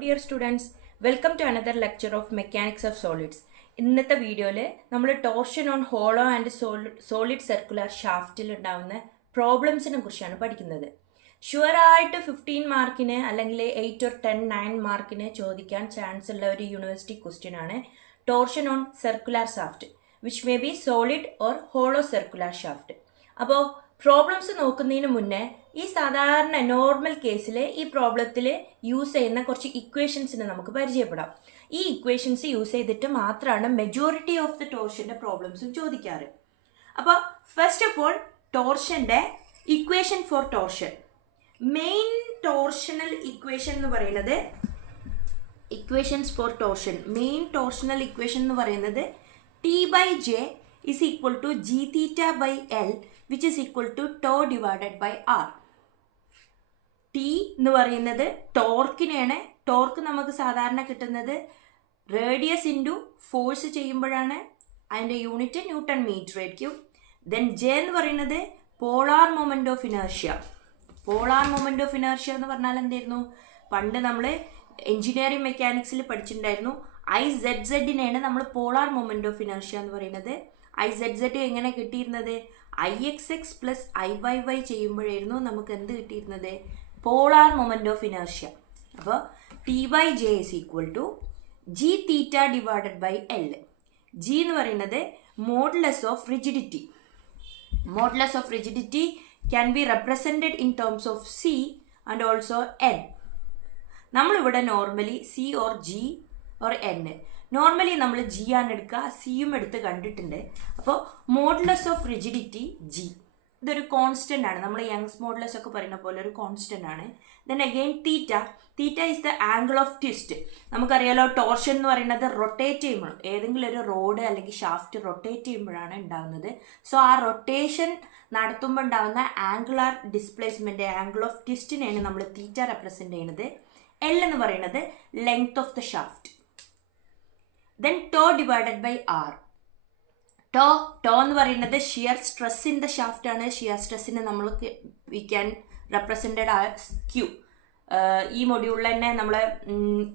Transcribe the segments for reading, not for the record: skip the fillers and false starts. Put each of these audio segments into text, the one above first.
Dear students, welcome to another lecture of Mechanics of Solids. ഇന്നത്തെ വീഡിയോയിൽ നമ്മൾ torsion on hollow and solid circular ഷാഫ്റ്റിൽ ഉണ്ടാകുന്ന പ്രോബ്ലംസിനെ കുറിച്ചാണ് പഠിക്കുന്നത്. ഷുവറായിട്ട് 15 മാർക്കിന് അല്ലെങ്കിൽ 8 or 10 9 മാർക്കിന് ചോദിക്കാൻ ചാൻസ് ഉള്ള ഒരു യൂണിവേഴ്സിറ്റി ക്വസ്റ്റ്യൻ ആണ് torsion on circular shaft which may be solid or hollow circular shaft. അപ്പോൾ പ്രോബ്ലംസ് നോക്കുന്നതിന് മുന്നേ ഈ സാധാരണ നോർമൽ കേസിൽ ഈ പ്രോബ്ലത്തിൽ യൂസ് ചെയ്യുന്ന കുറച്ച് ഇക്വേഷൻസിനെ നമുക്ക് പരിചയപ്പെടാം. ഈ ഇക്വേഷൻസ് യൂസ് ചെയ്തിട്ട് മാത്രമാണ് മെജോറിറ്റി ഓഫ് ദ ടോർഷൻ്റെ പ്രോബ്ലംസും ചോദിക്കാറ്. അപ്പോൾ ഫസ്റ്റ് ഓഫ് ഓൾ ടോർഷൻ്റെ equation for torsion, main torsional equation എന്ന് പറയുന്നത് equations for torsion, main torsional equation എന്ന് പറയുന്നത് T/J is equal to G theta by L which is equal to tau divided by R. T എന്ന് പറയുന്നത് ടോർക്കിനെയാണ്. Torque നമുക്ക് സാധാരണ കിട്ടുന്നത് റേഡിയസ് ഇൻറ്റു ഫോഴ്സ് ചെയ്യുമ്പോഴാണ്. അതിൻ്റെ യൂണിറ്റ് ന്യൂട്ടൺ മീറ്റർ ആയിരിക്കും. ദെൻ ജെ എന്ന് പറയുന്നത് polar moment of inertia. Polar moment of inertia എന്ന് പറഞ്ഞാൽ എന്തായിരുന്നു? പണ്ട് നമ്മൾ എഞ്ചിനീയറിംഗ് മെക്കാനിക്സിൽ പഠിച്ചിട്ടുണ്ടായിരുന്നു. IZZ-നെയാണ് നമ്മൾ പോളാർ മൊമെൻ്റ് ഓഫ് ഇനേർഷ്യ എന്ന് പറയുന്നത്. IZZ എങ്ങനെ കിട്ടിയിരുന്നത്? IXX പ്ലസ് IYY ചെയ്യുമ്പോഴായിരുന്നു നമുക്ക് എന്ത് കിട്ടിയിരുന്നത്? Polar moment of inertia. അപ്പോൾ T/J is equal to G theta divided by L. G എന്ന് പറയുന്നത് modulus of rigidity. Modulus of rigidity can be represented in terms of C and also N. നമ്മളിവിടെ normally C or G or N, normally നമ്മൾ G ആണ് എടുക്കുക, സിയും എടുത്ത് കണ്ടിട്ടുണ്ട്. അപ്പോൾ മോഡുലസ് ഓഫ് റിജിഡിറ്റി G, ഇതൊരു കോൺസ്റ്റൻ്റ് ആണ്. നമ്മൾ യങ്സ് മോഡുലസ് ഒക്കെ പറയുന്ന പോലെ ഒരു കോൺസ്റ്റൻ്റ് ആണ്. Then again theta, theta is the angle of twist. നമുക്കറിയാലോ ടോർഷൻ എന്ന് പറയുന്നത് റൊട്ടേറ്റ് ചെയ്യുമ്പോൾ, ഏതെങ്കിലും ഒരു റോഡ് അല്ലെങ്കിൽ ഷാഫ്റ്റ് റൊട്ടേറ്റ് ചെയ്യുമ്പോഴാണ് ഉണ്ടാകുന്നത്. സോ ആ റൊട്ടേഷൻ നടത്തുമ്പോൾ ഉണ്ടാകുന്ന ആംഗുലാർ ഡിസ്പ്ലേസ്മെൻറ്റ്, ആംഗിൾ ഓഫ് ട്വിസ്റ്റിനെയാണ് നമ്മൾ തീറ്റ റെപ്രസെൻ്റ് ചെയ്യുന്നത്. L എന്ന് പറയുന്നത് length of the shaft. Then tau divided by R. Tau എന്ന് പറയുന്നത് shear stress in the shaft ആണ്. ഷിയർ സ്ട്രെസ്സിന് നമ്മൾക്ക് we can represented as Q. ഈ മൊഡ്യൂളിൽ തന്നെ നമ്മൾ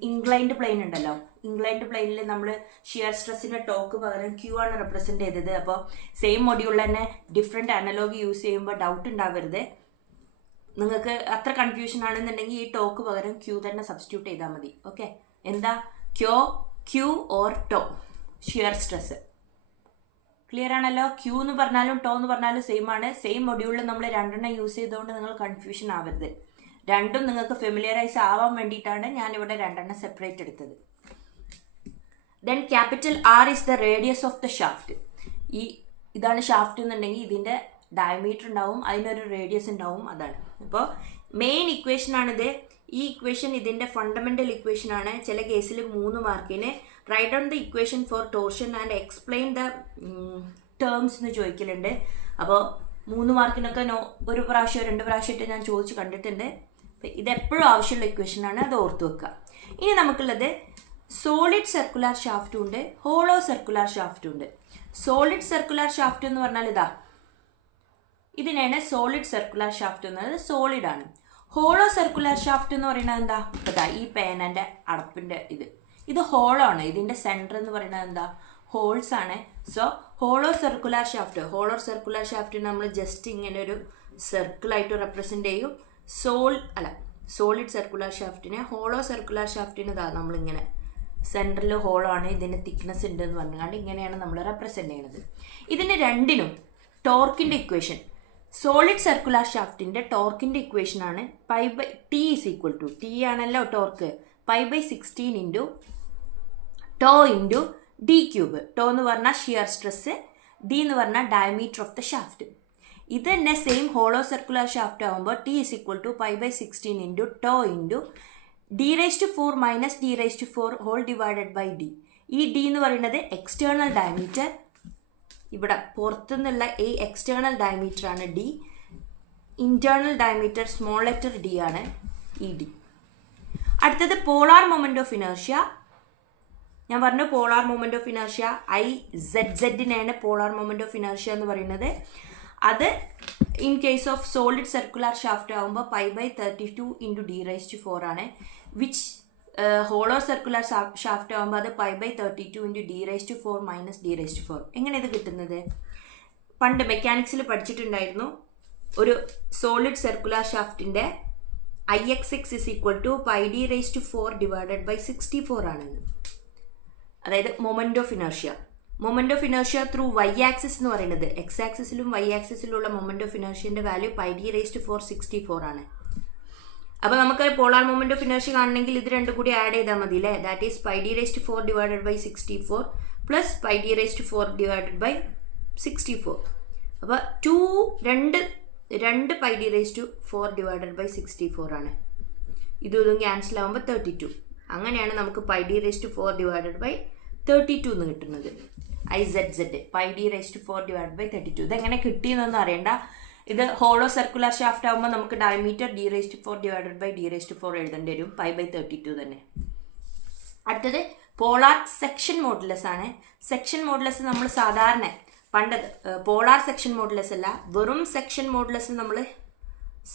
ഇൻക്ലൈൻഡ് പ്ലെയിൻ ഉണ്ടല്ലോ, ഇൻക്ലൈൻഡ് പ്ലെയിനിൽ നമ്മൾ ഷിയർ സ്ട്രെസ്സിൻ്റെ ടോക്ക് പകരം ക്യൂ ആണ് റെപ്രസെൻറ്റ് ചെയ്തത്. അപ്പോൾ സെയിം മൊഡ്യൂളിൽ തന്നെ ഡിഫറെൻറ്റ് അനലോഗ് യൂസ് ചെയ്യുമ്പോൾ ഡൗട്ട് ഉണ്ടാവരുത്. നിങ്ങൾക്ക് അത്ര കൺഫ്യൂഷൻ ആണെന്നുണ്ടെങ്കിൽ ഈ ടോക്ക് പകരം ക്യൂ തന്നെ സബ്സ്റ്റിറ്റ്യൂട്ട് ചെയ്താൽ മതി. ഓക്കെ, എന്താ Q or tau, shear stress. Clear ആണല്ലോ? ക്യൂ എന്ന് പറഞ്ഞാലും ടോ എന്ന് പറഞ്ഞാലും സെയിം ആണ്. സെയിം മൊഡ്യൂളിൽ നമ്മൾ രണ്ടെണ്ണം യൂസ് ചെയ്തുകൊണ്ട് നിങ്ങൾ കൺഫ്യൂഷൻ ആവരുത്. രണ്ടും നിങ്ങൾക്ക് ഫെമിലിയറൈസ് ആവാൻ വേണ്ടിയിട്ടാണ് ഞാനിവിടെ രണ്ടെണ്ണം സെപ്പറേറ്റ് എടുത്തത്. Then capital R is the radius of the shaft. ഇതാണ് ഷാഫ്റ്റ് എന്നുണ്ടെങ്കിൽ ഇതിൻ്റെ ഡയമീറ്റർ ഉണ്ടാവും, അതിനൊരു റേഡിയസ് ഉണ്ടാവും, അതാണ്. അപ്പോൾ മെയിൻ ഇക്വേഷൻ ആണിത്. ഈ ഇക്വേഷൻ ഇതിൻ്റെ ഫണ്ടമെൻ്റൽ ഇക്വേഷൻ ആണ്. ചില കേസിൽ 3 മാർക്കിന് write on the equation for torsion and explain the terms എന്ന് ചോദിക്കലുണ്ട്. അപ്പോൾ 3 മാർക്കിനൊക്കെ ഒരു പ്രാവശ്യം 2 പ്രാവശ്യമായിട്ട് ഞാൻ ചോദിച്ച് കണ്ടിട്ടുണ്ട്. ഇതെപ്പോഴും ആവശ്യമുള്ള ഇക്വേഷൻ ആണ്, അത് ഓർത്ത് വെക്കുക. ഇനി നമുക്കുള്ളത് സോളിഡ് സർക്കുലർ ഷാഫ്റ്റും ഉണ്ട്, ഹോളോ സർക്കുലർ ഷാഫ്റ്റും ഉണ്ട്. സോളിഡ് സർക്കുലർ ഷാഫ്റ്റ് എന്ന് പറഞ്ഞാൽ ഇതിനാണ് സോളിഡ് സർക്കുലർ ഷാഫ്റ്റ് എന്നത്, സോളിഡ് ആണ്. ഹോളോ സർക്കുലർ ഷാഫ്റ്റ് എന്ന് പറയുന്നത് എന്താ? അതാ ഈ പേനൻ്റെ അടപ്പിൻ്റെ ഇത് ഹോളോ ആണ്. ഇതിൻ്റെ സെൻറ്റർ എന്ന് പറയുന്നത് എന്താ? ഹോൾസ് ആണ്. സോ ഹോളോ സർക്കുലർ ഷാഫ്റ്റ് നമ്മൾ ജസ്റ്റ് ഇങ്ങനെ ഒരു സർക്കിളായിട്ട് റെപ്രസെൻ്റ് ചെയ്യും. സോളിഡ് സർക്കുലർ ഷാഫ്റ്റിനെ, ഹോളോ സർക്കുലർ സർക്കുലർ ഇതാ നമ്മളിങ്ങനെ സെൻറ്ററിൽ ഹോളോ ആണ്, ഇതിന് തിക്നെസ് ഉണ്ട് എന്ന് പറഞ്ഞുകൊണ്ട് ഇങ്ങനെയാണ് നമ്മൾ റെപ്രസെൻ്റ് ചെയ്യുന്നത്. ഇതിന് രണ്ടിനും ടോർക്കിൻ്റെ ഇക്വേഷൻ, സോളിഡ് സർക്കുലർ ഷാഫ്റ്റിൻ്റെ ടോർക്കിൻ്റെ ഇക്വേഷൻ ആണ് T is equal to, T ആണല്ലോ torque, π/16 into tau into D cube. Tau എന്ന് പറഞ്ഞാൽ ഷിയർ സ്ട്രെസ്, D എന്ന് പറഞ്ഞാൽ ഡയമീറ്റർ ഓഫ് ദ ഷാഫ്റ്റ്. ഇത് തന്നെ സെയിം ഹോളോ സർക്കുലർ ഷാഫ്റ്റ് ആകുമ്പോൾ T is equal to π/16 into tau into D⁴ minus D⁴ hole divided by D. ഈ D എന്ന് പറയുന്നത് എക്സ്റ്റേണൽ ഡയമീറ്റർ, ഇവിടെ പുറത്തുനിന്നുള്ള ഈ എക്സ്റ്റേണൽ ഡയമീറ്റർ ആണ് D. Internal diameter small letter D ആണ് ഈ D. അടുത്തത് പോളാർ മൊമെൻ്റ് ഓഫ് ഇനേർഷ്യ. ഞാൻ പറഞ്ഞു പോളാർ മൊമെൻ്റ് ഓഫ് ഇനേർഷ്യ IZZ-നെയാണ് പോളാർ മൊമെൻ്റ് ഓഫ് ഇനേർഷ്യ എന്ന് പറയുന്നത്. അത് in case of solid circular shaft ആകുമ്പോൾ π/32 into d⁻⁴ ആണ്, which ഹോളോ സർക്കുലർ ഷാഫ്റ്റ് ആകുമ്പോൾ അത് π/32 × d⁻⁴ - d⁻⁴. എങ്ങനെ ഇത് കിട്ടുന്നത്? പണ്ട് മെക്കാനിക്സിൽ പഠിച്ചിട്ടുണ്ടായിരുന്നു ഒരു സോളിഡ് സർക്കുലർ ഷാഫ്റ്റിന്റെ Ixx = πd⁴ / 64 ആണെന്ന്. അതായത് moment of inertia through y axis എന്ന് പറയുന്നത് x ആക്സിസിലും y ആക്സിസിലുള്ള മൊമെന്റ് ഓഫ് ഇനർഷ്യന്റെ വാല്യൂ πd⁴ 64 ആണ്. അപ്പോൾ നമുക്ക് പോളാർ മൊമെന്റ് ഓഫ് ഇനർഷ്യ കാണണമെങ്കിൽ ഇത് രണ്ടും കൂടി ആഡ് ചെയ്താൽ മതി അല്ലേ? That is πd⁴ / 64 plus πd⁴ / 64. അപ്പോൾ രണ്ട് πd⁴ / 64 ആണ്. ഇതും ക്യാൻസൽ ആകുമ്പോൾ 32. അങ്ങനെയാണ് നമുക്ക് πd⁴ / 32 എന്ന് കിട്ടുന്നത്. IZZ πd⁴ / 32. ഇതെങ്ങനെ കിട്ടിയെന്നൊന്നും അറിയണ്ട. ഇത് ഹോളോ സർക്കുലർ ഷാഫ്റ്റ് ആകുമ്പോൾ നമുക്ക് ഡയമീറ്റർ d⁴ / d⁴ എഴുതേണ്ടി വരും. π/32 തന്നെ. അടുത്തത് പോളാർ സെക്ഷൻ മോഡുലസ് ആണ്. സെക്ഷൻ മോഡുലസ് നമ്മൾ സാധാരണ പണ്ട് പോളാർ സെക്ഷൻ മോഡുലസ് അല്ല, വെറും സെക്ഷൻ മോഡുലസ് നമ്മൾ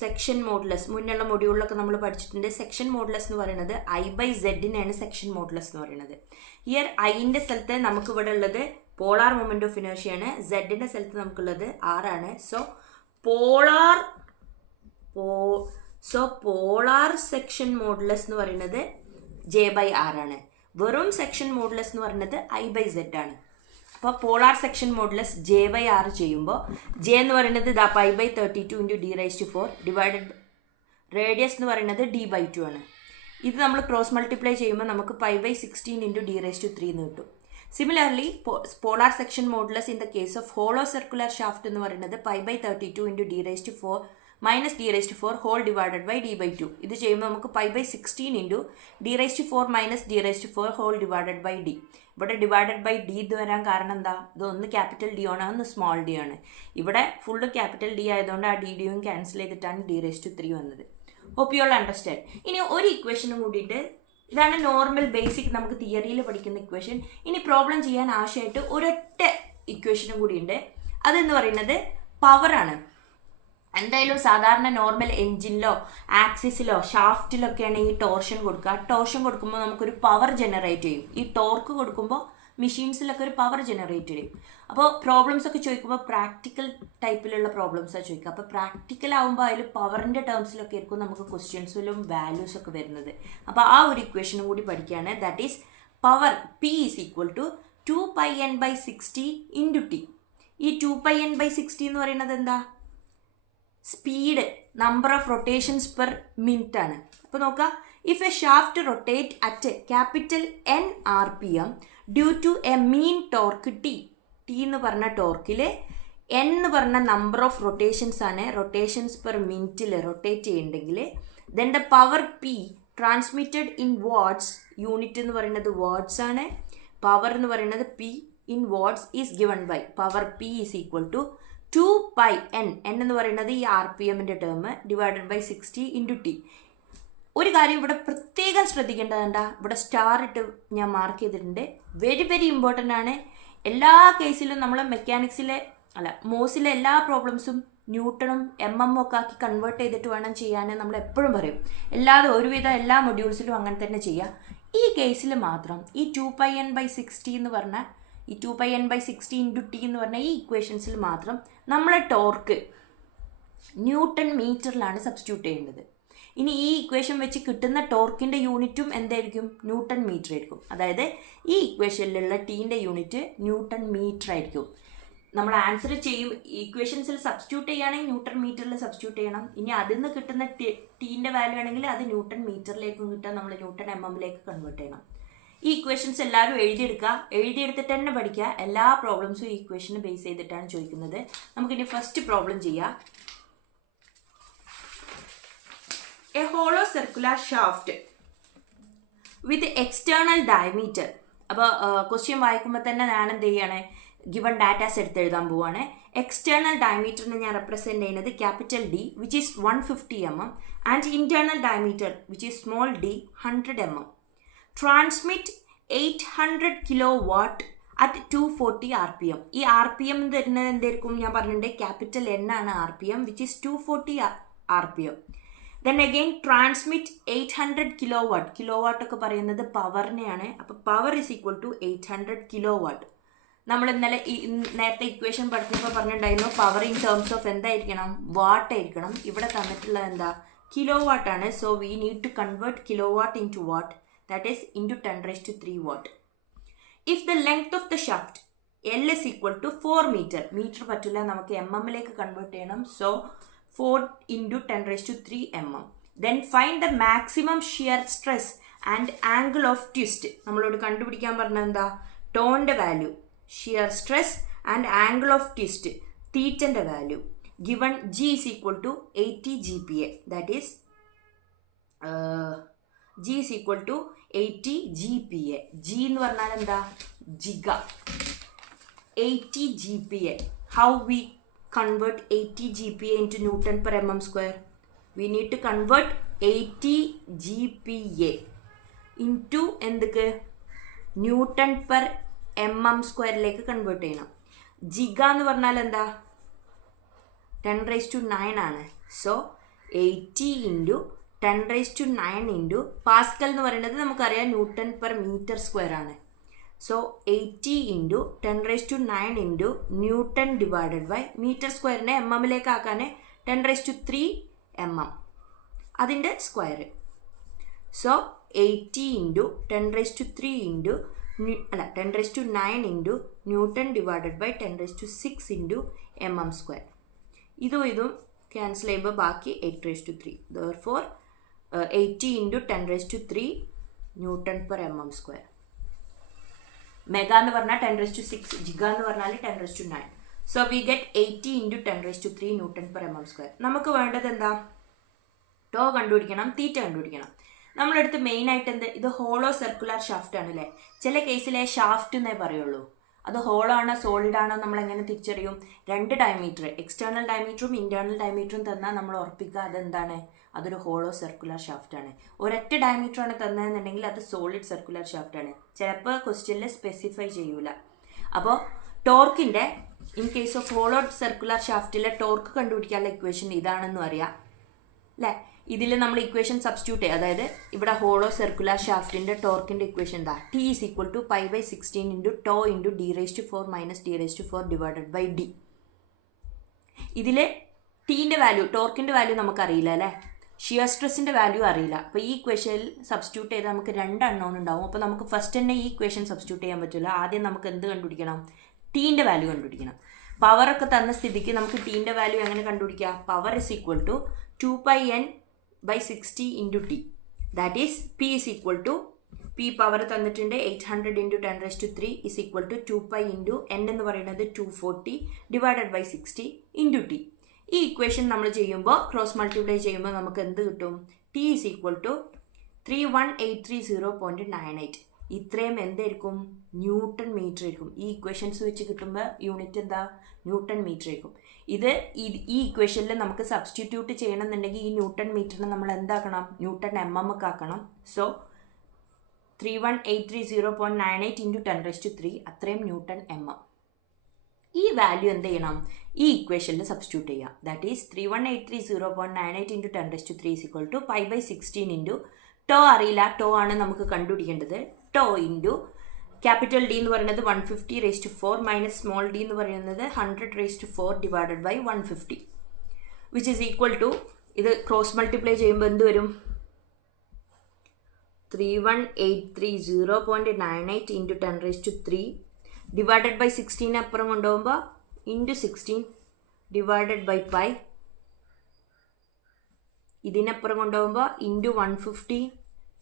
സെക്ഷൻ മോഡുലസ് മുന്നുള്ള മൊഡ്യൂളിലൊക്കെ നമ്മൾ പഠിച്ചിട്ടുണ്ട്. സെക്ഷൻ മോഡുലസ് എന്ന് പറയുന്നത് I/Z-നെയാണ് സെക്ഷൻ മോഡുലസ് എന്ന് പറയുന്നത്. ഹിയർ ഐൻ്റെ സ്ഥലത്ത് നമുക്ക് ഇവിടെ ഉള്ളത് പോളാർ മൊമെന്റ് ഓഫ് ഇനർഷ്യാണ്, സെഡിന്റെ സ്ഥലത്ത് നമുക്കുള്ളത് R ആണ്. പോളാർ സെക്ഷൻ മോഡുലസ് എന്ന് പറയുന്നത് J/R ആണ്. വെറും സെക്ഷൻ മോഡുലസ് എന്ന് പറയുന്നത് I/Z ആണ്. അപ്പോൾ പോളാർ സെക്ഷൻ മോഡുലസ് J/R ചെയ്യുമ്പോൾ J എന്ന് പറയുന്നത് π/32 × d⁴ റേഡിയസ് എന്ന് പറയുന്നത് d/2 ആണ്. ഇത് നമ്മൾ ക്രോസ് മൾട്ടിപ്ലൈ ചെയ്യുമ്പോൾ നമുക്ക് π/16 × d⁻³ എന്ന് കിട്ടും. Similarly polar section modulus in the case of hollow circular shaft എന്ന് പറയുന്നത് π/32 × d⁻⁴ - d⁻⁴ whole divided by d/2. ഇത് ചെയ്യുമ്പോൾ നമുക്ക് π/16 × d⁻⁴ - d⁻⁴ whole divided by d. ഇവിടെ ഡിവൈഡഡ് ബൈ d ഇത് വരാൻ കാരണം എന്താ? ഇത് ഒന്ന് ക്യാപിറ്റൽ D ആണ്, ഒന്ന് സ്മോൾ d ആണ്. ഇവിടെ ഫുള്ള് ക്യാപിറ്റൽ D ആയതുകൊണ്ട് ആ d ക്യാൻസൽ ചെയ്തിട്ടാണ് d⁻³ വന്നത്. Hope you all understand. ഇനി ഒരു ഇക്വേഷനും കൂടിയിട്ട്, ഇതാണ് നോർമൽ ബേസിക് നമുക്ക് തിയറിയിൽ പഠിക്കുന്ന ഇക്വേഷൻ. ഇനി പ്രോബ്ലം ചെയ്യാൻ ആവശ്യമായിട്ട് ഒരൊറ്റ ഇക്വേഷനും കൂടിയുണ്ട്. അതെന്ന് പറയുന്നത് പവറാണ്. എന്തായാലും സാധാരണ നോർമൽ എൻജിനിലോ ആക്സിസിലോ ഷാഫ്റ്റിലൊക്കെയാണ് ഈ ടോർഷൻ കൊടുക്കുക. ടോർഷൻ കൊടുക്കുമ്പോൾ നമുക്കൊരു പവർ ജനറേറ്റ് ചെയ്യും. ഈ ടോർക്ക് കൊടുക്കുമ്പോൾ മെഷീൻസിലൊക്കെ ഒരു പവർ ജനറേറ്റ് ചെയ്യും. അപ്പോൾ പ്രോബ്ലംസ് ഒക്കെ ചോദിക്കുമ്പോൾ പ്രാക്ടിക്കൽ ടൈപ്പിലുള്ള പ്രോബ്ലംസാണ് ചോദിക്കുക. അപ്പോൾ പ്രാക്ടിക്കൽ ആകുമ്പോൾ അതിൽ പവറിൻ്റെ ടേംസിലൊക്കെ ആയിരിക്കും നമുക്ക് ക്വസ്റ്റ്യൻസിലും വാല്യൂസൊക്കെ വരുന്നത്. അപ്പോൾ ആ ഒരു ഇക്വേഷനും കൂടി പഠിക്കുകയാണ്. That is power P = 2πn/60 × T. ഈ 2πn/60 എന്ന് പറയുന്നത് എന്താ? Speed, number of rotations per minute ആണ്. അപ്പോൾ നോക്കാം, if a shaft rotate at N RPM due to a mean torque T എന്ന് പറഞ്ഞ ടോർക്കിൽ N എന്ന് പറഞ്ഞ നമ്പർ ഓഫ് റൊട്ടേഷൻസ് ആണ്, റൊട്ടേഷൻസ് പെർ മിനിറ്റിൽ റൊട്ടേറ്റ് ചെയ്യുന്നുണ്ടെങ്കിൽ then the power P transmitted in watts, unit എന്ന് പറയുന്നത് വാട്ട്സ് ആണ്, പവർ എന്ന് പറയുന്നത് P in watts is given by power P = 2πn, എന്ന് പറയുന്നത് ഈ RPMന്റെ ടേം, ഡിവൈഡഡ് ബൈ 60 × T. ഒരു കാര്യം ഇവിടെ പ്രത്യേകം ശ്രദ്ധിക്കേണ്ടതുണ്ട്, ഇവിടെ സ്റ്റാർ ഇട്ട് ഞാൻ മാർക്ക് ചെയ്തിട്ടുണ്ട്. വെരി വെരി ഇമ്പോർട്ടൻ്റ് ആണ്. എല്ലാ കേസിലും നമ്മൾ മോസിലെ എല്ലാ പ്രോബ്ലംസും ന്യൂട്ടണും ഒക്കെ ആക്കി കൺവേർട്ട് ചെയ്തിട്ട് വേണം ചെയ്യാൻ നമ്മൾ എപ്പോഴും പറയും. ഒരുവിധം എല്ലാ മൊഡ്യൂൾസിലും അങ്ങനെ തന്നെ ചെയ്യുക. ഈ കേസിൽ മാത്രം ഈ 2πn/60 എന്ന് പറഞ്ഞാൽ ഈ 2πn/60 × T എന്ന് പറഞ്ഞ ഈ ഇക്വേഷൻസിൽ മാത്രം നമ്മളെ ടോർക്ക് ന്യൂട്ടൺ മീറ്ററിലാണ് സബ്സ്റ്റിറ്റ്യൂട്ട് ചെയ്യേണ്ടത്. ഇനി ഈ ഇക്വേഷൻ വെച്ച് കിട്ടുന്ന ടോർക്കിൻ്റെ യൂണിറ്റും എന്തായിരിക്കും? ന്യൂട്ടൺ മീറ്റർ ആയിരിക്കും. അതായത് ഈ ഇക്വേഷനിലുള്ള ടീൻ്റെ യൂണിറ്റ് ന്യൂട്ടൺ മീറ്റർ ആയിരിക്കും. നമ്മൾ ആൻസർ ചെയ്യും, ഇക്വേഷൻസിൽ സബ്സ്റ്റിറ്റ്യൂട്ട് ചെയ്യുകയാണെങ്കിൽ ന്യൂട്ടൺ മീറ്ററിൽ സബ്സ്റ്റിറ്റ്യൂട്ട് ചെയ്യണം. ഇനി അതിൽ നിന്ന് കിട്ടുന്ന ടീൻ്റെ വാല്യൂ ആണെങ്കിൽ അത് ന്യൂട്ടൺ മീറ്ററിലേക്കും കിട്ടാൻ നമ്മൾ ന്യൂട്ടൺ mm കൺവേർട്ട് ചെയ്യണം. ഈ ഇക്വേഷൻസ് എല്ലാവരും എഴുതിയെടുത്തിട്ട് തന്നെ പഠിക്കുക. എല്ലാ പ്രോബ്ലംസും ഈ ഇക്വേഷനെ ബേസ് ചെയ്തിട്ടാണ് ചോദിക്കുന്നത്. നമുക്കിനി ഫസ്റ്റ് പ്രോബ്ലം ചെയ്യാം. A hollow circular shaft with external diameter. അപ്പോൾ ക്വസ്റ്റ്യൻ വായിക്കുമ്പോൾ തന്നെ ഞാൻ എന്ത് ചെയ്യാണ്? ഗിവൺ ഡാറ്റാസ് എടുത്ത് എഴുതാൻ പോവാണ്. എക്സ്റ്റേണൽ ഡയമീറ്ററിനെ ഞാൻ റെപ്രസെൻറ്റ് ചെയ്യുന്നത് capital D which is 150 mm and internal diameter which is small d 100 mm. Transmit 800 kW at 240 RPM. ഈ RPM തരുന്നത് എന്തായിരിക്കും? ഞാൻ പറഞ്ഞിട്ടുണ്ട് ക്യാപിറ്റൽ N ആണ് RPM which is 240 RPM. Then again transmit 800 kilowatt. Kilowatt ഒക്കെ പറയുന്നത് പവറിനെയാണ്. അപ്പോൾ power is equal to 800 kilowatt. നമ്മൾ ഇന്നലെ നേരത്തെ ഇക്വേഷൻ പഠിച്ചപ്പോൾ പറഞ്ഞിട്ടുണ്ടായിരുന്നു പവർ ഇൻ ടേംസ് ഓഫ് എന്തായിരിക്കണം, വാട്ട് ആയിരിക്കണം. ഇവിടെ തന്നിട്ടുള്ളത് എന്താ, കിലോവാട്ട് ആണ്. So we need to convert kilowatt into watt, that is into 10⁻³ watt. If the length of the shaft L is equal to 4 meter. Meter പറ്റില്ല, നമുക്ക് mmലേക്ക് convert ചെയ്യണം. So 4 into 10⁻³ mm. Then find the maximum shear stress and angle of twist. നമ്മളോട് കണ്ടുപിടിക്കാൻ പറഞ്ഞത് എന്താ, ടോന്റെ value, shear stress and angle of twist, തീറ്റന്റെ value. Given G is equal to 80 GPa. That is G is equal to 80 GPa. G എന്ന് പറഞ്ഞാൽ എന്താ, giga. 80 GPa. How we convert 80 GPa into Newton per mm square? We need to convert 80 GPa into എന്തൊക്കെ, newton per mm സ്ക്വയറിലേക്ക് convert ചെയ്യണം. Giga എന്ന് പറഞ്ഞാൽ എന്താ, 10⁻⁹ ആണ്. So 80 into 10⁻⁹ into Pascal എന്ന് പറയുന്നത് നമുക്കറിയാം ന്യൂട്ടൺ പെർ മീറ്റർ സ്ക്വയർ ആണ്. So 80 into 10⁻⁹ into newton divided by metre സ്ക്വയറിനെ mmലേക്ക് ആക്കാൻ 10⁻³ mm അതിൻ്റെ square. So 80 into 10⁻³ into 10⁻⁹ into newton divided by 10⁻⁶ into mm square. ഇതും ക്യാൻസൽ ചെയ്യുമ്പോൾ ബാക്കി 8⁻³ therefore 80 into 10⁻³ newton per mm square. Mega എന്ന് പറഞ്ഞാൽ 10⁻⁶, ജിഗ എന്ന് പറഞ്ഞാൽ 10⁻⁹. So we get 80 into 10⁻³ newton per mm square. നമുക്ക് വേണ്ടത് എന്താ, ടോ കണ്ടുപിടിക്കണം, തീറ്റ കണ്ടുപിടിക്കണം. നമ്മളെടുത്ത് മെയിനായിട്ട് എന്ത്, ഇത് ഹോളോ സർക്കുലർ ഷാഫ്റ്റ് ആണ് അല്ലേ. ചില കേസിലെ ഷാഫ്റ്റ് എന്നേ പറയുള്ളൂ. അത് ഹോളോ ആണോ സോളിഡ് ആണോ നമ്മൾ എങ്ങനെ തിരിച്ചറിയും, 2 ഡയമീറ്റർ, എക്സ്റ്റേണൽ ഡയമീറ്ററും ഇന്റേണൽ ഡയമീറ്ററും തന്നാൽ നമ്മൾ ഉറപ്പിക്കുക അതെന്താണ്, അതൊരു ഹോളോ സർക്കുലർ ഷാഫ്റ്റ് ആണ്. ഒരൊറ്റ ഡയമീറ്റർ ആണ് തന്നതെന്നുണ്ടെങ്കിൽ അത് സോളിഡ് സർക്കുലർ ഷാഫ്റ്റ് ആണ്. ചിലപ്പോൾ ക്വസ്റ്റ്യനിൽ സ്പെസിഫൈ ചെയ്യൂല. അപ്പോൾ ടോർക്കിൻ്റെ in case of hollow circular ഷാഫ്റ്റിലെ ടോർക്ക് കണ്ടുപിടിക്കാനുള്ള ഇക്വേഷൻ ഇതാണെന്നും അറിയാം അല്ലേ. ഇതിൽ നമ്മൾ ഇക്വേഷൻ സബ്സ്റ്റിറ്റ്യൂട്ട് ചെയ്യുക, അതായത് ഇവിടെ ഹോളോ സർക്കുലർ ഷാഫ്റ്റിൻ്റെ ടോർക്കിൻ്റെ ഇക്വേഷൻ എന്താ, T is equal to π/16 into tau into d⁻⁴ - d⁻⁴ divided by d. ഇതിൽ ടീൻ്റെ വാല്യൂ, ടോർക്കിൻ്റെ വാല്യൂ നമുക്കറിയില്ല അല്ലേ, ഷിയർ സ്ട്രെസ്സിൻ്റെ വാല്യൂ അറിയില്ല. അപ്പോൾ ഈ ഇക്വേഷനിൽ സബ്സ്റ്റിറ്റ്യൂട്ട് ചെയ്താൽ നമുക്ക് 2 അൺനോൺ ഉണ്ടാവും. അപ്പോൾ നമുക്ക് ഫസ്റ്റ് തന്നെ ഈ ഇക്വേഷൻ സബ്സ്റ്റിറ്റ്യൂട്ട് ചെയ്യാൻ പറ്റില്ല. ആദ്യം നമുക്ക് എന്ത് കണ്ടുപിടിക്കണം, ടീൻ്റെ വാല്യൂ കണ്ടുപിടിക്കണം. പവറൊക്കെ തന്ന സ്ഥിതിക്ക് നമുക്ക് ടീൻ്റെ വാല്യൂ എങ്ങനെ കണ്ടുപിടിക്കുക, power is equal to 2πn/60 into T. That is P is equal to, P power തന്നിട്ടുണ്ട് 800 into 10⁻³ is equal to 2π into n എന്ന് പറയുന്നത് 240 ഡിവൈഡഡ് ബൈ 60 ഇൻറ്റു ടി. ഈ ഇക്വേഷൻ നമ്മൾ ചെയ്യുമ്പോൾ ക്രോസ് മൾട്ടിപ്ലൈ ചെയ്യുമ്പോൾ നമുക്ക് എന്ത് കിട്ടും, T ഇസ് ഈക്വൽ ടു 31830.98. ഇത്രയും എന്തായിരിക്കും, ന്യൂട്ടൺ മീറ്റർ ആയിരിക്കും. ഈ ഇക്വേഷൻസ് വെച്ച് കിട്ടുമ്പോൾ യൂണിറ്റ് എന്താ, ന്യൂട്ടൺ മീറ്റർ ആയിരിക്കും. ഈ ഇക്വേഷനിൽ നമുക്ക് സബ്സ്റ്റിറ്റ്യൂട്ട് ചെയ്യണമെന്നുണ്ടെങ്കിൽ ഈ ന്യൂട്ടൺ മീറ്ററിനെ നമ്മൾ എന്താക്കണം, ന്യൂട്ടൺ mm ഒക്കെ ആക്കണം. സോ 31830.98 ഇൻറ്റു 10⁻³ അത്രയും ന്യൂട്ടൺ mm. ഈ വാല്യൂ എന്ത് ചെയ്യണം, ഈ ഇക്വേഷനിൽ സബ്സ്റ്റിറ്റ്യൂട്ട് ചെയ്യാം. That is 31830.98 into 10⁻³ is equal to π/16 into tau അറിയില്ല, ടോ ആണ് നമുക്ക് കണ്ടുപിടിക്കേണ്ടത്. ടോ ഇൻറ്റു ക്യാപിറ്റൽ ഡി എന്ന് പറയുന്നത് 150⁴ മൈനസ് സ്മോൾ ഡി എന്ന് പറയുന്നത് 100⁴ divided by 150 which is equal to, ഇത് ക്രോസ് മൾട്ടിപ്ലൈ ചെയ്യുമ്പോൾ എന്ത് വരും, 31830.98 ഇൻറ്റു 10⁻³ ഡിവൈഡഡ് ബൈ 16 അപ്പുറം കൊണ്ടുപോകുമ്പോൾ ഇൻറ്റു 16 ഡിവൈഡഡ് ബൈ പൈ, ഇതിനപ്പുറം കൊണ്ടുപോകുമ്പോൾ into 150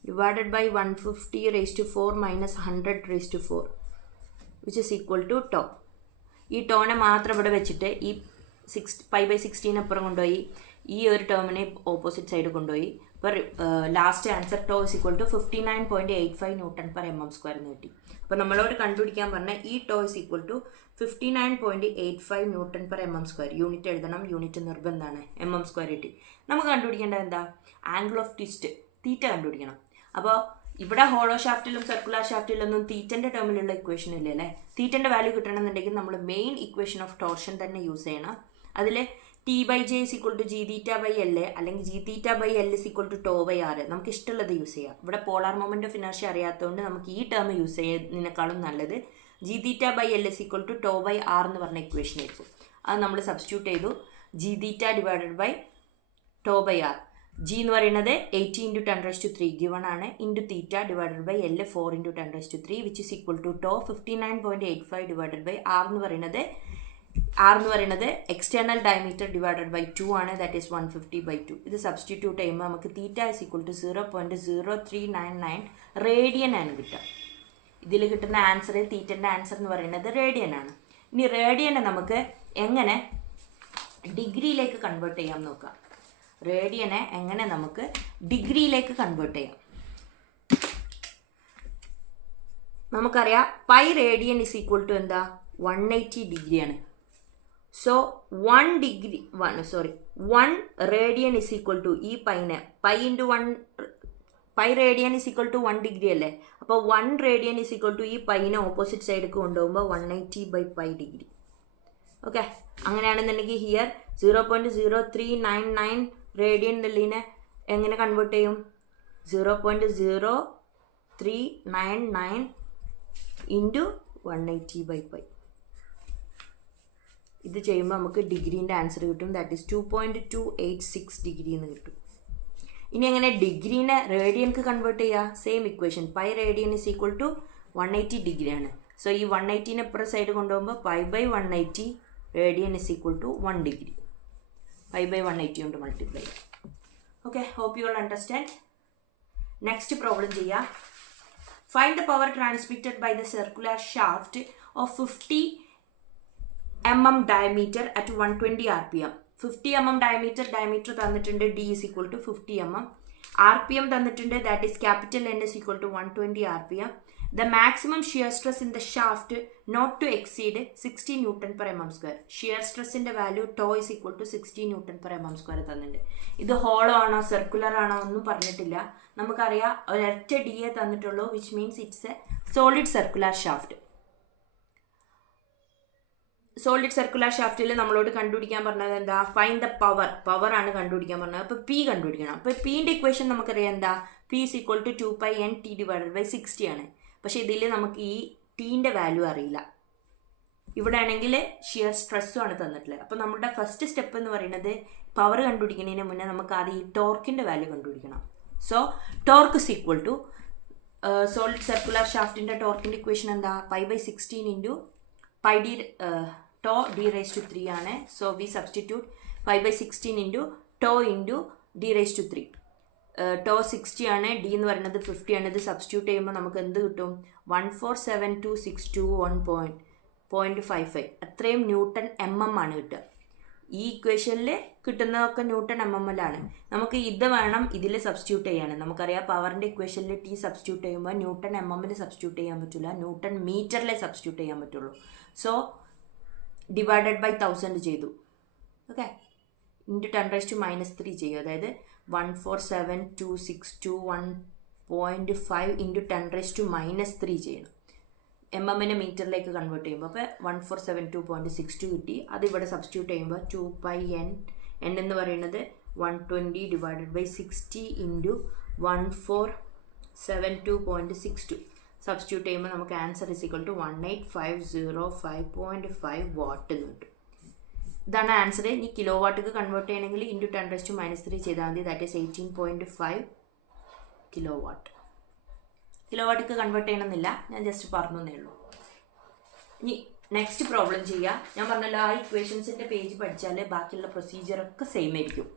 divided by 150⁴ minus 100⁴ which is equal to tau. ഈ ടോനെ മാത്രം ഇവിടെ വെച്ചിട്ട് ഈ π/16 അപ്പുറം കൊണ്ടുപോയി ഈ ഒരു ടേമിനെ ഓപ്പോസിറ്റ് സൈഡ് കൊണ്ടുപോയി. അപ്പോൾ last answer tau is equal to 59.85 newton per mm square എന്ന് കിട്ടി. അപ്പോൾ നമ്മളോട് കണ്ടുപിടിക്കാൻ പറഞ്ഞാൽ ഈ tau is equal to 59.85 newton per mm square. Unit എഴുതണം, യൂണിറ്റ് നിർബന്ധമാണ്. mm സ്ക്വയർ കിട്ടി. നമുക്ക് കണ്ടുപിടിക്കേണ്ടത് എന്താ, ആംഗിൾ ഓഫ് ട്വിസ്റ്റ്, തീറ്റ കണ്ടുപിടിക്കണം. അപ്പോൾ ഇവിടെ ഹോളോ ഷാഫ്റ്റിലും സർക്കുലർ ഷാഫ്റ്റിലൊന്നും തീറ്റൻ്റെ ടേമിലുള്ള ഇക്വേഷൻ ഇല്ലല്ലേ. തീറ്റൻ്റെ വാല്യൂ കിട്ടണമെന്നുണ്ടെങ്കിൽ നമ്മൾ മെയിൻ ഇക്വേഷൻ ഓഫ് ടോർഷൻ തന്നെ യൂസ് ചെയ്യണം. അതിൽ T by J is equal to G theta by L അല്ലെങ്കിൽ G theta by L is equal to tau by R. നമുക്ക് ഇഷ്ടമുള്ളത് യൂസ് ചെയ്യാം. ഇവിടെ പോളാർ മൊമെന്റ് ഓഫ് ഇനർഷ്യ അറിയാത്തതുകൊണ്ട് നമുക്ക് ഈ ടേം യൂസ് ചെയ്യുന്നതിനേക്കാളും നല്ലത് G theta by L is equal to tau by R എന്ന് പറഞ്ഞ ഇക്വേഷൻ ആയിരിക്കും. അത് നമ്മൾ സബ്സ്റ്റിറ്റ്യൂട്ട് ചെയ്തു. G theta divided by tau by R. G എന്ന് പറയുന്നത് 80 × 10⁻³ ഗിവൺ ആണ്, into theta divided by L 4 × 10⁻³ which is equal to tau 59.85 divided by R എന്ന് പറയുന്നത് എക്സ്റ്റേണൽ ഡയമീറ്റർ ഡിവൈഡഡ് ബൈ 2 ആണ്, ദാറ്റ് ഈസ് 150/2. ഇത് സബ്സ്റ്റിറ്റ്യൂട്ട് ചെയ്യുമ്പോൾ നമുക്ക് theta is equal to 0.0399 radian ആണ് കിട്ടുക. ഇതിൽ കിട്ടുന്ന ആൻസർ, തീറ്റൻ്റെ ആൻസർ എന്ന് പറയുന്നത് റേഡിയൻ ആണ്. ഇനി റേഡിയനെ നമുക്ക് എങ്ങനെ ഡിഗ്രിയിലേക്ക് കൺവേർട്ട് ചെയ്യാം നോക്കാം. റേഡിയനെ എങ്ങനെ നമുക്ക് ഡിഗ്രിയിലേക്ക് കൺവേർട്ട് ചെയ്യാം. നമുക്കറിയാം pi radian is equal to എന്താ 180 ഡിഗ്രിയാണ്. So 1 radian is equal to ഈ പൈനെ pi radian is equal to 1 degree അല്ലേ. അപ്പോൾ 1 റേഡിയൻ ഇസ് ഈക്വൽ ടു ഈ പൈനെ ഓപ്പോസിറ്റ് സൈഡിലേക്ക് കൊണ്ടുപോകുമ്പോൾ 180/π ഡിഗ്രി. ഓക്കെ, അങ്ങനെയാണെന്നുണ്ടെങ്കിൽ ഹിയർ 0.0399 റേഡിയൻ എന്നുള്ളതിനെ എങ്ങനെ കൺവേർട്ട് ചെയ്യും? 0.0399 ഇൻറ്റു 180/π. ഇത് ചെയ്യുമ്പോൾ നമുക്ക് ഡിഗ്രീൻ്റെ ആൻസർ കിട്ടും, ദാറ്റ് ഈസ് 2.286 ഡിഗ്രി എന്ന് കിട്ടും. ഇനി എങ്ങനെ ഡിഗ്രീനെ റേഡിയൻക്ക് കൺവേർട്ട് ചെയ്യുക? Same equation, pi radian is equal to 180 ഡിഗ്രിയാണ്. സോ ഈ 180നെ ഇപ്പുറം സൈഡ് കൊണ്ടുപോകുമ്പോൾ π/180 radian is equal to 1 degree. π/180 കൊണ്ട് മൾട്ടിപ്ലൈ ചെയ്യാം. Okay, hope you all understand. Next problem ചെയ്യാം. Find the power transmitted by the circular shaft of 50 mm diameter at 120 rpm. 50 mm diameter തന്നിട്ടുണ്ട്, d is equal to 50 mm. rpm തന്നിട്ടുണ്ട്, that is capital N is equal to 120 rpm. The maximum shear stress in the shaft not to exceed 60 Newton/mm². Shear stress in the value tau is equal to 60 Newton/mm² തന്നിട്ടുണ്ട്. ഇത് hollow ആണോ circular ആണോ ഒന്നും പറഞ്ഞിട്ടില്ല. നമുക്കറിയാം ഒരൊറ്റ D എ തന്നിട്ടുള്ളൂ, which means it's a solid circular shaft. Solid circular ഷാഫ്റ്റിൽ നമ്മളോട് കണ്ടുപിടിക്കാൻ പറഞ്ഞത് എന്താ? ഫൈൻഡ് ദ പവർ ആണ് കണ്ടുപിടിക്കാൻ പറഞ്ഞത്. അപ്പോൾ പി കണ്ടുപിടിക്കണം. അപ്പോൾ പിന്റെ ഇക്വേഷൻ നമുക്കറിയാം എന്താ? P is equal to 2πnt divided by 60 ആണ്. പക്ഷേ ഇതിൽ നമുക്ക് ഈ ടീൻ്റെ വാല്യൂ അറിയില്ല. ഇവിടെ ആണെങ്കിൽ ഷിയർ സ്ട്രെസ്സും ആണ് തന്നിട്ടുള്ളത്. അപ്പോൾ നമ്മുടെ ഫസ്റ്റ് സ്റ്റെപ്പ് എന്ന് പറയുന്നത് പവർ കണ്ടുപിടിക്കുന്നതിന് മുന്നേ നമുക്ക് ആദ്യം ഈ ടോർക്കിൻ്റെ വാല്യൂ കണ്ടുപിടിക്കണം. So torque is equal to solid circular ഷാഫ്റ്റിൻ്റെ ടോർക്കിൻ്റെ ഇക്വേഷൻ എന്താ? π/16 ഇൻറ്റു π d tau d⁻³ ആണ്. So we substitute π/16 into tau into d⁻³. tau 60 ആണ്, d എന്ന് പറയുന്നത് 50 ആണ്. ഇത് സബ്സ്റ്റിറ്റ്യൂട്ട് ചെയ്യുമ്പോൾ നമുക്ക് എന്ത് കിട്ടും? 1472,621.55 അത്രയും ന്യൂട്ടൺ mm ആണ് കിട്ടുക. ഈ ഇക്വേഷനിൽ കിട്ടുന്നതൊക്കെ ന്യൂട്ടൺ mmലാണ്. നമുക്ക് ഇത് വേണം ഇതിൽ സബ്സ്റ്റിറ്റ്യൂട്ട് ചെയ്യാണ്. നമുക്കറിയാം പവറിൻ്റെ ഇക്വേഷനിൽ ടി സബ്സ്റ്റിറ്റ്യൂട്ട് ചെയ്യുമ്പോൾ ന്യൂട്ടൺ mmൽ സബ്സ്റ്റിറ്റ്യൂട്ട് ചെയ്യാൻ പറ്റില്ല, ന്യൂട്ടൺ മീറ്ററിലെ സബ്സ്റ്റിറ്റ്യൂട്ട് ചെയ്യാൻ പറ്റുള്ളൂ. സോ ഡിവൈഡഡ് ബൈ 1000 ചെയ്തു. ഓക്കെ, ഇൻറ്റു 10⁻³ ചെയ്യും. അതായത് 1472,621.5 ഇൻറ്റു 10⁻³ ചെയ്യണം. mmനെ മീറ്ററിലേക്ക് കൺവേർട്ട് ചെയ്യുമ്പോൾ അപ്പോൾ 1472.62 കിട്ടി. അതിവിടെ സബ്സ്റ്റിറ്റ്യൂട്ട് ചെയ്യുമ്പോൾ 2πn എന്ന് പറയുന്നത് 120 ഡിവൈഡഡ് ബൈ 60 ഇൻറ്റു 1472.62 സബ്സ്റ്റിറ്റ്യൂട്ട് ചെയ്യുമ്പോൾ നമുക്ക് answer is equal to 18505.5 watt എന്ന് കിട്ടും. ഇതാണ് ആൻസർ. ഇനി കിലോ വാട്ടിക്ക് കൺവേർട്ട് ചെയ്യണമെങ്കിൽ ഇൻറ്റു 10⁻³ ചെയ്താൽ മതി, that is 18.5 kilo watt. Kilo വാട്ടിക്ക് കൺവേർട്ട് ചെയ്യണമെന്നില്ല, ഞാൻ ജസ്റ്റ് പറഞ്ഞേ ഉള്ളൂ. ഇനി നെക്സ്റ്റ് പ്രോബ്ലം ചെയ്യുക. ഞാൻ പറഞ്ഞല്ലോ ആ ഇക്വേഷൻസിൻ്റെ പേജ് പഠിച്ചാൽ ബാക്കിയുള്ള പ്രൊസീജിയറൊക്കെ സെയിം ആയിരിക്കും.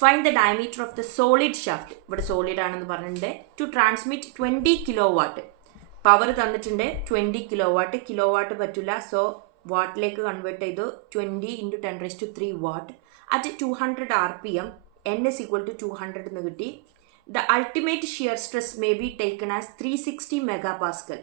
Find the diameter of the solid shaft. ഇവിടെ സോളിഡ് ആണെന്ന് പറഞ്ഞിട്ടുണ്ട്. To transmit 20 kilo watt. Power തന്നിട്ടുണ്ട് 20 കിലോ വാട്ട്. കിലോ വാട്ട് പറ്റില്ല, സോ വാട്ടിലേക്ക് കൺവേർട്ട് ചെയ്തു. 20 into 10⁻³ watt at 200 rpm. n is equal to 200 എന്ന് കിട്ടി. The ultimate shear stress may be taken as 360 megapascal.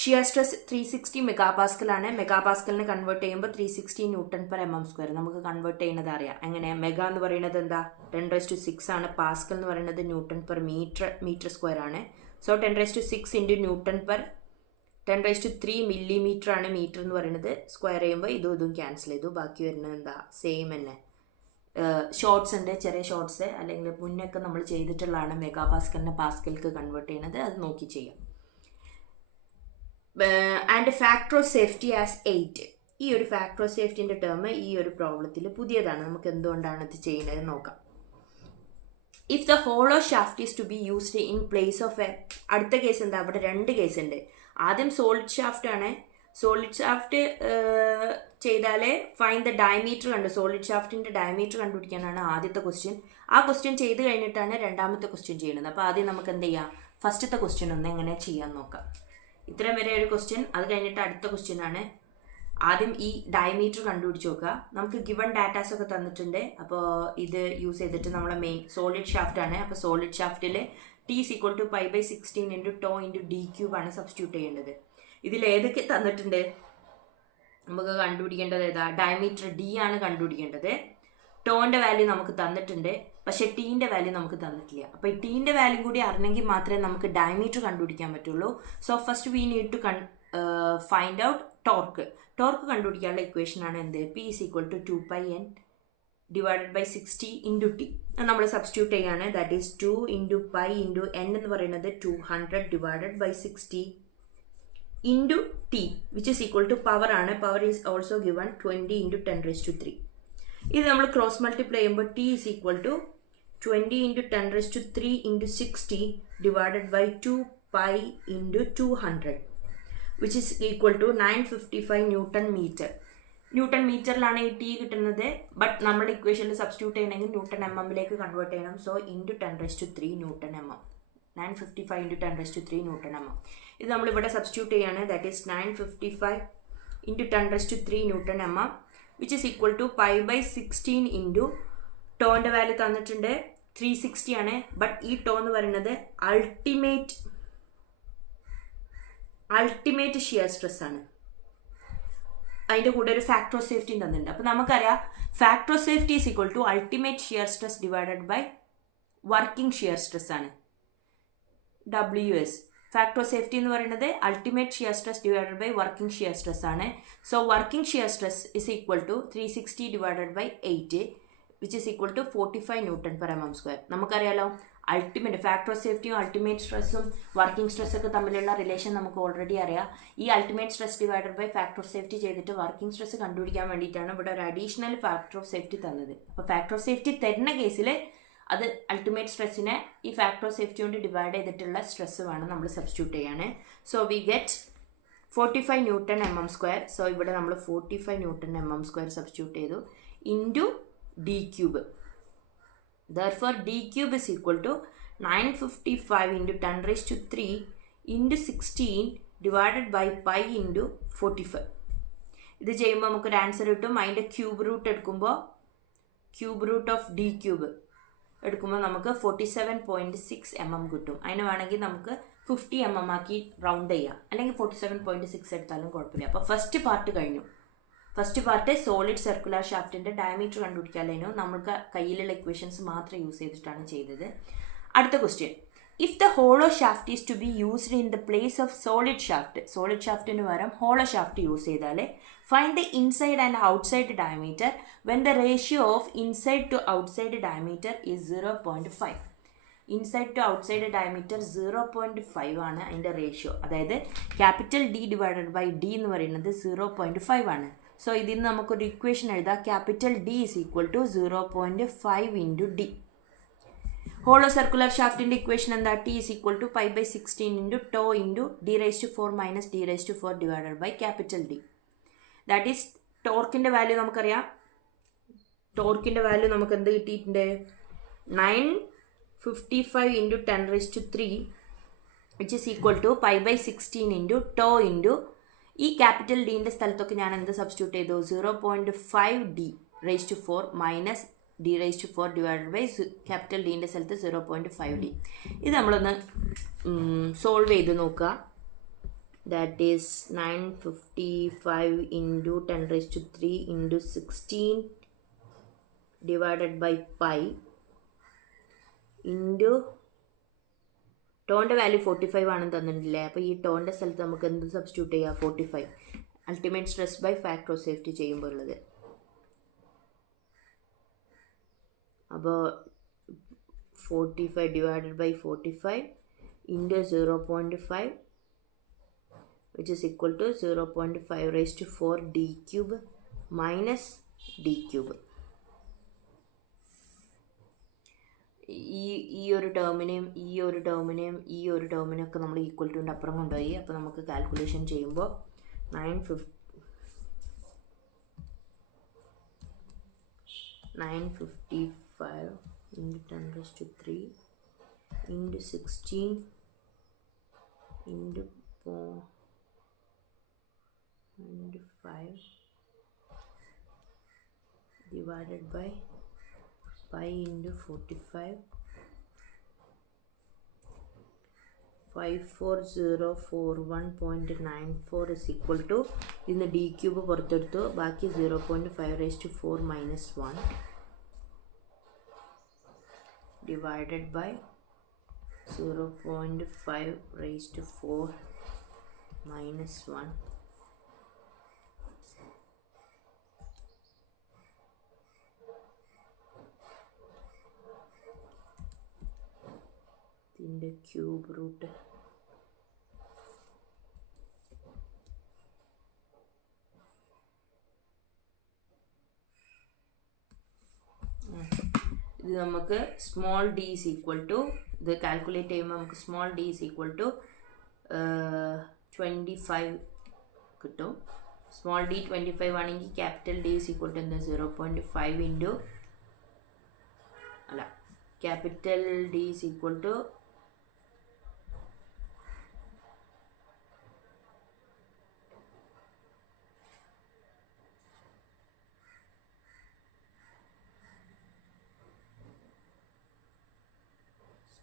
Shear stress 360 മെഗാപാസ്കൽ ആണ്. മെഗാപാസ്കലിന് convert ചെയ്യുമ്പോൾ 360 Newton/mm². നമുക്ക് convert ചെയ്യുന്നത് അറിയാം. എങ്ങനെ? മെഗാ എന്ന് പറയുന്നത് എന്താ? 10⁻6 ആണ്. പാസ്കൽ എന്ന് പറയുന്നത് Newton/meter² ആണ്. സോ 10⁻6 ഇൻറ്റു Newton/meter² 10⁻³ millimeter ആണ് മീറ്റർ എന്ന് പറയുന്നത്. സ്ക്വയർ ചെയ്യുമ്പോൾ ഇതും ക്യാൻസൽ ചെയ്തു. ബാക്കി വരുന്നത് എന്താ, സെയിം തന്നെ. ഷോർട്സ് ഉണ്ട്, ചെറിയ ഷോർട്സ്, അല്ലെങ്കിൽ മുന്നൊക്കെ നമ്മൾ ചെയ്തിട്ടുള്ളതാണ് മെഗാ പാസ്കലിനെ പാസ്കൽക്ക് കൺവേർട്ട് ചെയ്യുന്നത്. അത് നോക്കി ചെയ്യാം. And factor of safety as 8. ഈ ഒരു ഫാക്ടർ ഓഫ് സേഫ്റ്റിൻ്റെ ടേം ഈ ഒരു പ്രോബ്ലത്തിൽ പുതിയതാണ്. നമുക്ക് എന്തുകൊണ്ടാണ് ഇത് ചെയ്യുന്നത് നോക്കാം. If the hollow shaft is to be used in place of a, അടുത്ത കേസ് എന്താ, അവിടെ 2 കേസ് ഉണ്ട്. ആദ്യം സോളിഡ് ഷാഫ്റ്റ് ആണ്. സോളിഡ് ഷാഫ്റ്റ് ചെയ്താലേ ഫൈൻഡ് ദ ഡയമീറ്റർ കണ്ടു, സോളിഡ് ഷാഫ്റ്റിൻ്റെ ഡയമീറ്റർ കണ്ടുപിടിക്കാനാണ് ആദ്യത്തെ ക്വസ്റ്റ്യൻ. ആ ക്വസ്റ്റ്യൻ ചെയ്ത് കഴിഞ്ഞിട്ടാണ് രണ്ടാമത്തെ ക്വസ്റ്റ്യൻ ചെയ്യുന്നത്. അപ്പോൾ ആദ്യം നമുക്ക് എന്ത് ചെയ്യാം, ഫസ്റ്റത്തെ ക്വസ്റ്റ്യൻ ഒന്ന് എങ്ങനെ ചെയ്യാൻ നോക്കാം. ഇത്രയും വരെ ഒരു ക്വസ്റ്റ്യൻ, അത് കഴിഞ്ഞിട്ട് അടുത്ത ക്വസ്റ്റ്യൻ ആണ്. ആദ്യം ഈ ഡയമീറ്റർ കണ്ടുപിടിച്ച് നോക്കുക. നമുക്ക് ഗിവൺ ഡാറ്റാസ് ഒക്കെ തന്നിട്ടുണ്ട്. അപ്പോൾ ഇത് യൂസ് ചെയ്തിട്ട് നമ്മളെ മെയിൻ സോളിഡ് ഷാഫ്റ്റ് ആണ്. അപ്പോൾ സോളിഡ് ഷാഫ്റ്റിൽ T = π/16 × τ × d³ ആണ് സബ്സ്റ്റിറ്റ്യൂട്ട് ചെയ്യേണ്ടത്. ഇതിൽ ഏതൊക്കെ തന്നിട്ടുണ്ട്, നമുക്ക് കണ്ടുപിടിക്കേണ്ടത് ഏതാ, ഡയമീറ്റർ D ആണ് കണ്ടുപിടിക്കേണ്ടത്. ടോൻ്റെ വാല്യൂ നമുക്ക് തന്നിട്ടുണ്ട്, പക്ഷേ ടീൻ്റെ വാല്യൂ നമുക്ക് തന്നിട്ടില്ല. അപ്പോൾ ഈ ടീൻ്റെ വാല്യൂ കൂടി അറിഞ്ഞെങ്കിൽ മാത്രമേ നമുക്ക് ഡയമീറ്റർ കണ്ടുപിടിക്കാൻ പറ്റുള്ളൂ. So first we need to find out torque. Torque കണ്ടുപിടിക്കാനുള്ള ഇക്വേഷൻ ആണ് എന്ത്, P = 2πn / 60 × t. നമ്മൾ സബ്സ്റ്റിറ്റ്യൂട്ട് ചെയ്യാണ്. ദാറ്റ് ഈസ് 2 × π × n എന്ന് പറയുന്നത് 200 / 60 × t, which is equal to power ആണ്. പവർ ഈസ് ഓൾസോ ഗിവൺ 20 × 10⁻³ ഇത് നമ്മൾ ക്രോസ് മൾട്ടിപ്ലൈ ചെയ്യുമ്പോൾ T = 20 × 10⁻³ × 60 / 2π × 200, which is equal to 955 Newton meter. Newton മീറ്ററിലാണ് ഈ T കിട്ടുന്നത്. ബട്ട് നമ്മുടെ ഇക്വേഷനിൽ സബ്സ്റ്റിറ്റ്യൂട്ട് ചെയ്യണമെങ്കിൽ ന്യൂട്ടൺ MM കൺവേർട്ട് ചെയ്യണം. So × 10⁻³ Newton mm, 955 × 10⁻³ Newton mm. ഇത് നമ്മളിവിടെ സബ്സ്റ്റിറ്റ്യൂട്ട് ചെയ്യാണ്. That is 955 × 10⁻³ Newton mm, which is equal to π/16 × ടോൻ്റെ വാല്യൂ തന്നിട്ടുണ്ട് 360 ആണ്. ബട്ട് ഈ ടോ എന്ന് പറയുന്നത് അൾട്ടിമേറ്റ് ഷിയർ സ്ട്രെസ് ആണ്. അതിൻ്റെ കൂടെ ഒരു ഫാക്ടർ ഓഫ് സേഫ്റ്റിയും തന്നിട്ടുണ്ട്. അപ്പോൾ നമുക്കറിയാം factor of safety is equal to ultimate shear stress divided by working shear stress ആണ്, WS. ഫാക്ടർ ഓഫ് സേഫ്റ്റി എന്ന് പറയുന്നത് ultimate shear stress divided by working shear stress ആണ്. So working shear stress is equal to 360 / 8, which is equal to 45 Newton/mm². നമുക്കറിയാലോ ultimate factor of സേഫ്റ്റിയും ultimate സ്ട്രെസ്സും working സ്ട്രെസ്സൊക്കെ തമ്മിലുള്ള relation നമുക്ക് ഓൾറെഡി അറിയാം. ഈ ultimate stress divided by factor of safety ചെയ്തിട്ട് വർക്കിംഗ് സ്ട്രെസ് കണ്ടുപിടിക്കാൻ വേണ്ടിയിട്ടാണ് ഇവിടെ ഒരു അഡീഷണൽ ഫാക്ടർ ഓഫ് സേഫ്റ്റി തന്നത്. അപ്പോൾ ഫാക്ടർ ഓഫ് സേഫ്റ്റി തരുന്ന കേസിൽ അത് അൾട്ടിമേറ്റ് സ്ട്രെസ്സിനെ ഈ ഫാക്ടർ ഓഫ് സേഫ്റ്റി കൊണ്ട് ഡിവൈഡ് ചെയ്തിട്ടുള്ള സ്ട്രെസ് വേണം നമ്മൾ സബ്സ്റ്റിറ്റ്യൂട്ട് ചെയ്യാണ്. So we get 45 Newton/mm². So ഇവിടെ നമ്മൾ 45 Newton/mm² സബ്സ്റ്റിറ്റ്യൂട്ട് ചെയ്തു into d³. Therefore d³ is equal to 955 × 10⁻³ × 16 divided by π × 45. ഇത് ചെയ്യുമ്പോൾ നമുക്കൊരു ആൻസർ കിട്ടും. അതിൻ്റെ ക്യൂബ് റൂട്ട് എടുക്കുമ്പോൾ ക്യൂബ് റൂട്ട് ഓഫ് d³ എടുക്കുമ്പോൾ നമുക്ക് 47.6 mm കിട്ടും. അതിന് വേണമെങ്കിൽ നമുക്ക് 50 mm ആക്കി റൗണ്ട് ചെയ്യാം, അല്ലെങ്കിൽ 47.6 എടുത്താലും കുഴപ്പമില്ല. അപ്പോൾ ഫസ്റ്റ് പാർട്ട് കഴിഞ്ഞു. ഫസ്റ്റ് പാർട്ട് സോളിഡ് സർക്കുലർ ഷാഫ്റ്റിൻ്റെ ഡയമീറ്റർ കണ്ടുപിടിക്കാനോ നമ്മൾക്ക് കയ്യിലുള്ള ഇക്വേഷൻസ് മാത്രം യൂസ് ചെയ്തിട്ടാണ് ചെയ്തത്. അടുത്ത question, if the hollow shaft is to be used in the place of solid shaft, solid ഷാഫ്റ്റിന് പകരം ഹോളോ ഷാഫ്റ്റ് യൂസ് ചെയ്താൽ find the inside and outside diameter when the ratio of inside to outside diameter is 0.5. Inside to outside diameter 0.5 ആണ് അതിൻ്റെ ratio. അതായത് capital D divided by D എന്ന് പറയുന്നത് 0.5 ആണ്. So ഇതിൽ നിന്ന് നമുക്കൊരു ഇക്വേഷൻ എഴുതാം. Capital D is equal to 0.5 × D. Hollow circular ഷാഫ്റ്റിൻ്റെ ഇക്വേഷൻ എന്താ, T is equal to π/16 × τ × d⁻⁴ - d⁻⁴ divided by capital D. That is ടോർക്കിൻ്റെ വാല്യൂ നമുക്കറിയാം. ടോർക്കിൻ്റെ വാല്യൂ നമുക്ക് എന്ത് കിട്ടിയിട്ടുണ്ട്, 955 × 10⁻³ വിച്ച് ഈസ് ഈക്വൽ ടു π/16 × τ × ഈ ക്യാപിറ്റൽ ഡീൻ്റെ സ്ഥലത്തൊക്കെ ഞാൻ എന്ത് സബ്സ്റ്റിറ്റ്യൂട്ട് ചെയ്തു, 0.5 d⁻⁴ - d⁻⁴ divided by capital ഡീൻ്റെ സ്ഥലത്ത് 0.5 d. ഇത് നമ്മളൊന്ന് സോൾവ് ചെയ്ത് നോക്കുക. ദാറ്റ് ഈസ് 955 × 10⁻³ × 16 ഡിവൈഡഡ് ബൈ π × ടോൻ്റെ വാല്യൂ 45 ആണെന്ന് തന്നിട്ടില്ലേ. അപ്പോൾ ഈ ടോൻ്റെ സ്ഥലത്ത് നമുക്ക് എന്ത് സബ്സ്റ്റിറ്റ്യൂട്ട് ചെയ്യാം? 45. Ultimate stress by factor of safety ചെയ്യുമ്പോൾ ഉള്ളത്. അപ്പോൾ 45 divided by 45 into 0.5 which is equal to 0.5 raised to 4 d cube minus d cube. ഈ ഒരു ടേമിനെയും ഒക്കെ നമ്മൾ ഈക്വൽ ടുവിൻ്റെ അപ്പുറം കൊണ്ടുപോയി. അപ്പോൾ നമുക്ക് കാൽക്കുലേഷൻ ചെയ്യുമ്പോൾ 955 into 10 raised to 3 into 16 into 5 divided by pi into 45 54041.94 is equal to ഇതിന് d cube പുറത്തെടുത്തു, ബാക്കി 0.5 raised to 4 minus 1 divided by 0.5 raised to 4 minus 1 ഇതിൻ്റെ ക്യൂബ് റൂട്ട് ഇത് നമുക്ക് small D is equal to, ഇത് കാൽക്കുലേറ്റ് ചെയ്യുമ്പോൾ നമുക്ക് small D is equal to 25 കിട്ടും. സ്മോൾ ഡി 25 ആണെങ്കിൽ capital D is equal to എന്താ 0.5 into capital D is equal to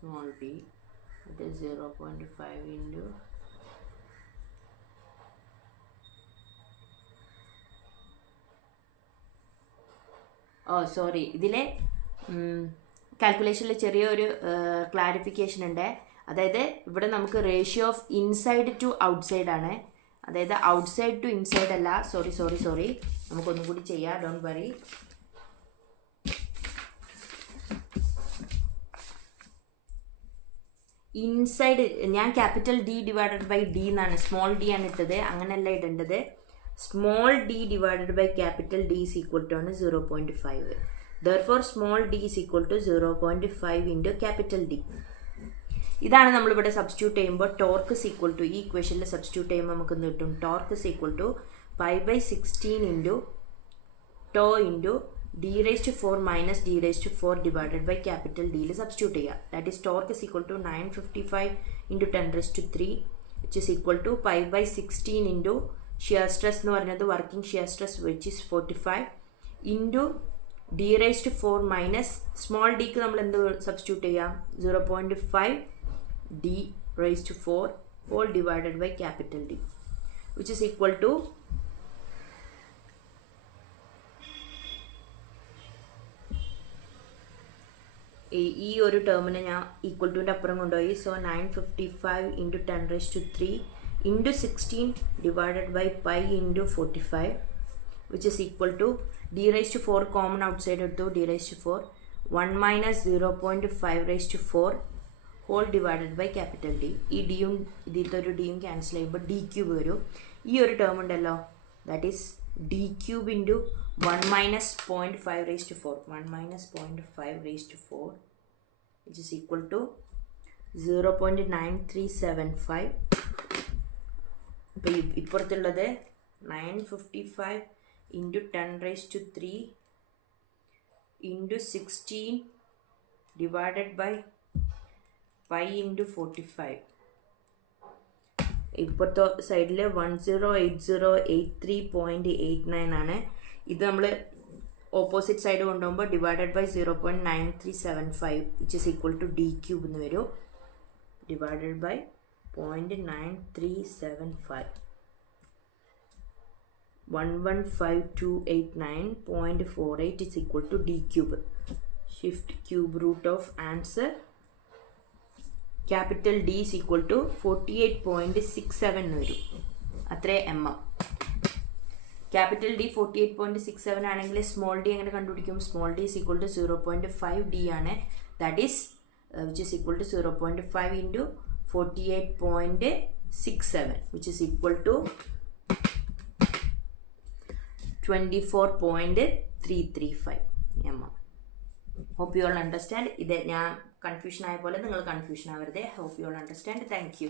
small d, it is 0.5 into sorry, ഇതിലെ കാൽക്കുലേഷനിൽ ചെറിയൊരു ക്ലാരിഫിക്കേഷൻ ഉണ്ട്. അതായത് ഇവിടെ നമുക്ക് ratio of inside to outside ആണ്, അതായത് ഔട്ട്സൈഡ് ടു ഇൻസൈഡ് അല്ല. സോറി നമുക്കൊന്നും കൂടി ചെയ്യാം, ഡോണ്ട് വറി. ഇൻസൈഡ് ഞാൻ capital D divided by D എന്നാണ്, സ്മോൾ ഡി ആണ് ഇട്ടത്, അങ്ങനെയല്ല ഇടേണ്ടത്. Small D divided by capital D is equal to ആണ് 0.5. Therefore small D is equal to 0.5 into capital D. ഇതാണ് നമ്മളിവിടെ സബ്സ്റ്റിറ്റ്യൂട്ട് ചെയ്യുമ്പോൾ ടോർക്ക് ഇസ് ഈക്വൽ ടു, ഈ ഇക്വേഷനിൽ സബ്സ്റ്റിറ്റ്യൂട്ട് ചെയ്യുമ്പോൾ നമുക്ക് എന്ത് കിട്ടും? Torque is equal to 5/16 into tau into d raised to 4 minus d raised to 4 divided by capital D യിൽ സബ്സ്റ്റിറ്റ്യൂട്ട് ചെയ്യുക. That is torque is equal to 955 into 10 raised to 3 which is equal to 5/16 into shear stress എന്ന് പറയുന്നത് working shear stress which is 45 into d raised to 4 minus small ഡിക്ക് നമ്മൾ എന്ത് substitute ചെയ്യാം? 0.5 d raised to 4 whole divided by capital D which is equal to ഈ ഒരു ടേമിനെ ഞാൻ equal ടുവിൻ്റെ അപ്പുറം കൊണ്ടുപോയി. So 955 into 10 raised to 3 into 16 divided by pi into 45 which is equal to d raised to 4 common outside എടുത്തു, d raised to 4 1 minus 0.5 raised to 4 whole divided by capital D. ഈ ഡിയും ഇതിലത്തെ ഒരു ഡിയും cancel ചെയ്യുമ്പോൾ D cube വരും. ഈ ഒരു ടേം ഉണ്ടല്ലോ, that is D cube into 1 minus 0.5 raised to 4 1 minus 0.5 raised to 4 which is equal to 0.9375. അപ്പോൾ ഇപ്പുറത്തുള്ളത് 955 into 10 raised to 3 into 16 divided by pi into 45. ഇപ്പോഴത്തെ സൈഡിൽ 108083.89 ആണ്. ഇത് നമ്മൾ ഓപ്പോസിറ്റ് സൈഡ് കൊണ്ടുപോകുമ്പോൾ divided by 0.9375 which is equal to D cube എന്ന് വരും. Divided by 0.9375 115,289.48 is equal to d cube. Shift cube root of answer capital D is equal to 48.67 എന്ന് വരും. അത്രേ എം എം. ക്യാപിറ്റൽ ഡി 48.67 ആണെങ്കിൽ small D എങ്ങനെ കണ്ടുപിടിക്കും? Small D is equal to 0.5 D ആണ്. That is which is equal to 0.5 into 48.67 which is equal to 24.335 mm. Hope you all understand. ഇത് ഞാൻ confusion ആയ പോലെ നിങ്ങൾ കൺഫ്യൂഷൻ ആവരുത്. Hope you all understand. Thank you.